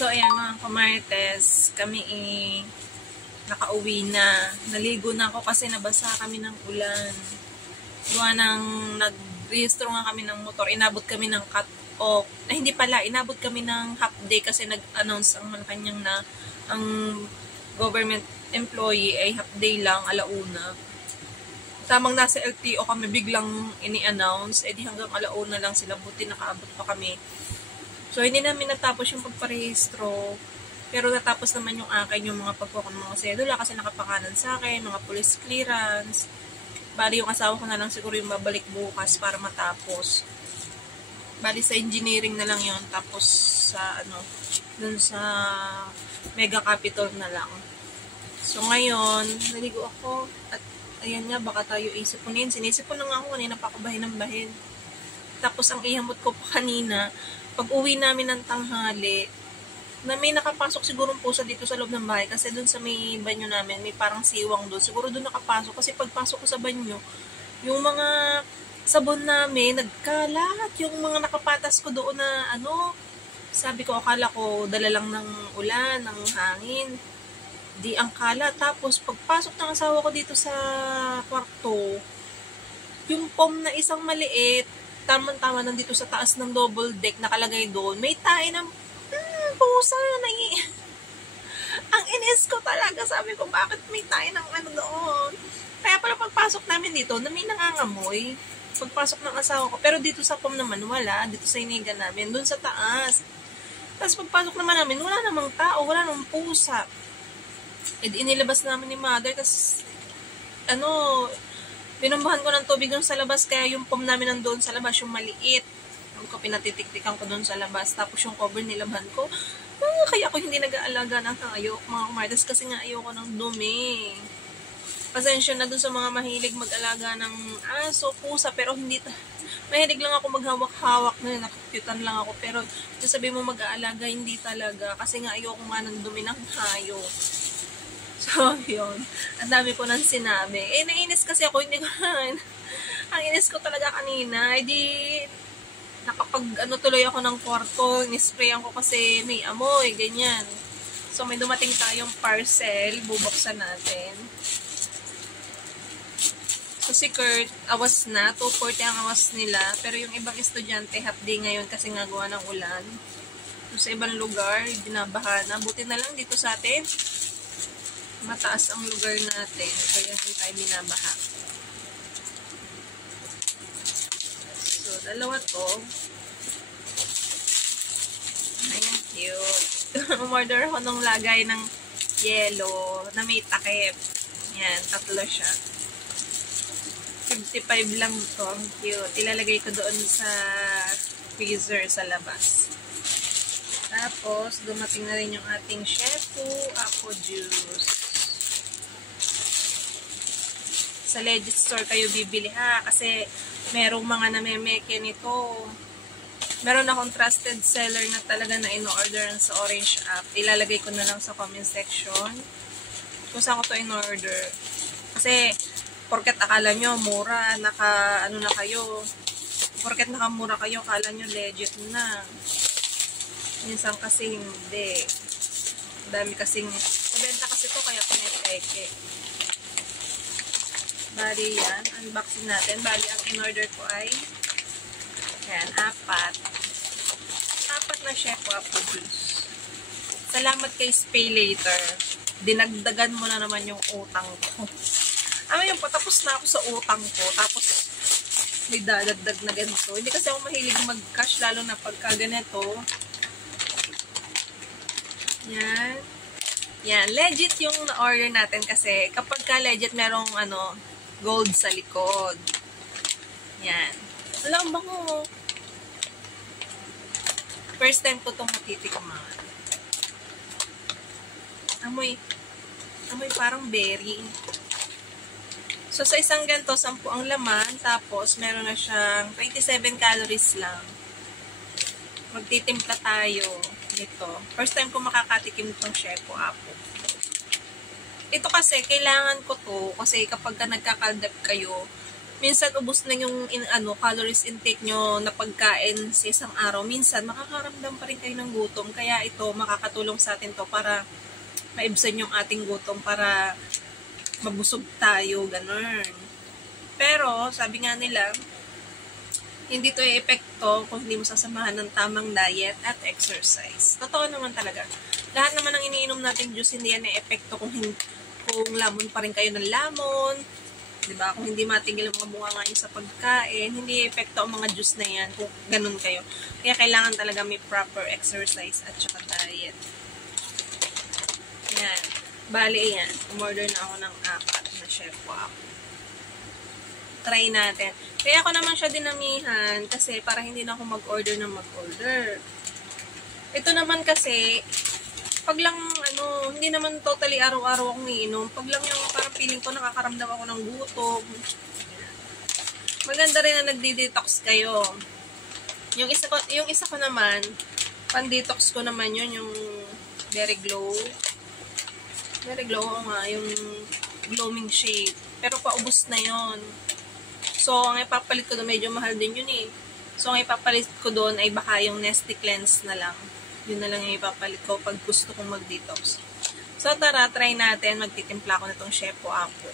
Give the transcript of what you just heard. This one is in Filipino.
So, ayan mga kamartes, kami nakauwi na. Naligo na ako kasi nabasa kami ng ulan. Gawa ng nag-rehistro nga kami ng motor. Inabot kami ng cut-off. Hindi pala, inabot kami ng half day kasi nag-announce ang kanyang na ang government employee ay half day lang, alauna. Tamang nasa LTO kami, biglang ini-announce. Di hanggang alauna lang sila, buti nakaabot pa kami. So, hindi namin natapos yung pagparehistro. Pero natapos naman yung akin, yung mga pagkuha ng mga sedula kasi nakapakanan sa akin, mga police clearance. Bali, yung asawa ko na lang siguro yung babalik bukas para matapos. Bali, sa engineering na lang yun. Tapos, sa, dun sa Mega Capitol na lang. So, ngayon, naligo ako. At, ayan nga, baka tayo isipunin. Sinisipon na nga ako kanina pa ako bahin ng bahin. Tapos, ang ihamot ko pa kanina, pag uwi namin ng tanghali, na may nakapasok siguro pusa dito sa loob ng bahay kasi doon sa may banyo namin, may parang siwang doon. Siguro doon nakapasok kasi pagpasok ko sa banyo, yung mga sabon namin, nagkalat. Yung mga nakapatas ko doon na sabi ko, akala ko dala lang ng ulan, ng hangin. Di ang kalat. Tapos pagpasok ng asawa ko dito sa kwarto, yung pom na isang maliit, tamang-tama nandito sa taas ng double deck, nakalagay doon, may tae ng pusa na ang inis ko talaga. Sabi ko, bakit may tae ng doon? Kaya pala pagpasok namin dito, na may nangangamoy. Pagpasok ng asawa ko. Pero dito sa pom naman, wala. Dito sa inigan namin, doon sa taas. Tapos pagpasok naman namin, wala namang tao, wala namang pusa. Inilabas namin ni mother, tapos binumbahan ko ng tubig doon sa labas, kaya yung pom namin nandoon sa labas, yung maliit. Ko pinatitiktikan ko doon sa labas. Tapos yung cover nilaban ko. Kaya ako hindi nag-aalaga ng hayop, mga kumartes, kasi nga ayoko ng dumi. Pasensya na doon sa mga mahilig mag-alaga ng aso, pusa, pero hindi mahilig lang ako maghawak-hawak na nakukyutan lang ako. Pero sabi mo mag-aalaga, hindi talaga. Kasi nga ayoko nga ng dumi ng hayop. So, yun. Ang dami ko nang sinabi. Nainis kasi ako. Hindi ko ang inis ko talaga kanina. Nakapag tuloy ako ng kwarto, nisprayan ko kasi may amoy, ganyan. So, may dumating tayong parcel, bubuksan natin. So, si Kurt, awas na, 2:40 ang awas nila, pero yung ibang estudyante, half day ngayon kasi nga gawa ng ulan. So, sa ibang lugar, binabaha na. Buti na lang dito sa atin, mataas ang lugar natin, kaya hindi tayo binabaha. So, dalawa to. Ayan, cute. Umorder ako nung lagay ng yellow na may takip. Yan, 3 siya. 55 lang to. Ang cute. Ilalagay ko doon sa freezer sa labas. Tapos, dumating na rin yung ating Shefu Apple Juice. Sa Legit Store kayo bibili ha, kasi merong mga namemeke nito. Meron akong trusted seller na talaga na in-order sa Orange app. Ilalagay ko na lang sa comment section kung saan ko to in-order. Kasi, porket akala nyo mura, na kayo. Porket nakamura kayo, akala nyo legit na. Minsan kasi hindi. Dami kasing, nabenta kasi to kaya pinepeke. Bali yan, unboxing natin. Bali, ang in-order ko ay yan, 4 na Shefu Apple Juice. Salamat kay Pay Later. Dinagdagan mo na naman yung utang ko. Yun po, tapos na ako sa utang ko. Tapos, may dadagdag na ganito. Hindi kasi ako mahilig mag-cash, lalo na pagka ganito. Yan. Yan, legit yung na-order natin kasi kapag ka legit merong gold sa likod. Yan. Alam ba ko? First time ko itong matitikman. Amoy parang berry. So, sa isang ganito, 10 ang laman. Tapos, meron na siyang 27 calories lang. Magtitimpla tayo nito. First time ko makakatikim itong Shefu Apple. Ito kasi, kailangan ko to kasi kapag nagkakaldap kayo, minsan ubos na yung calories intake nyo na pagkain sa isang araw. Minsan, makakaramdam pa rin kayo ng gutom. Kaya ito, makakatulong sa atin to para maibsan yung ating gutom, para mabusog tayo, ganun. Pero, sabi nga nila, hindi to epekto kung hindi mo sasamahan ng tamang diet at exercise. Totoo naman talaga. Lahat naman ng iniinom natin juice, hindi yan epekto kung lamon pa rin kayo ng lamon. Diba? Kung hindi matigil ang mga bunga sa pagkain, hindi epekto ang mga juice na yan kung ganun kayo. Kaya kailangan talaga may proper exercise at saka diet. Yan. Bali, yan. Umorder na ako ng 4 na chef ako. Try natin. Kaya ako naman siya dinamihan kasi para hindi na ako mag-order na mag-order. Ito naman kasi, pag lang, hindi naman totally araw-araw akong iinom. Pag lang yung parang feeling ko nakakaramdam ako ng gutom. Maganda rin na nagdi-detox kayo. Yung isa ko naman, pan-detox ko naman yun, yung Very Glow. Very Glow nga, yung Gloaming Shade. Pero paubos na yon. So, ang ipapalit ko doon, medyo mahal din yun eh. So, ang ipapalit ko doon ay baka yung Nestea Cleanse na lang. Yun na lang yung ipapalit ko pag gusto kong mag-detox. So, tara, try natin. Magtitimpla ko na itong Shepo Apo.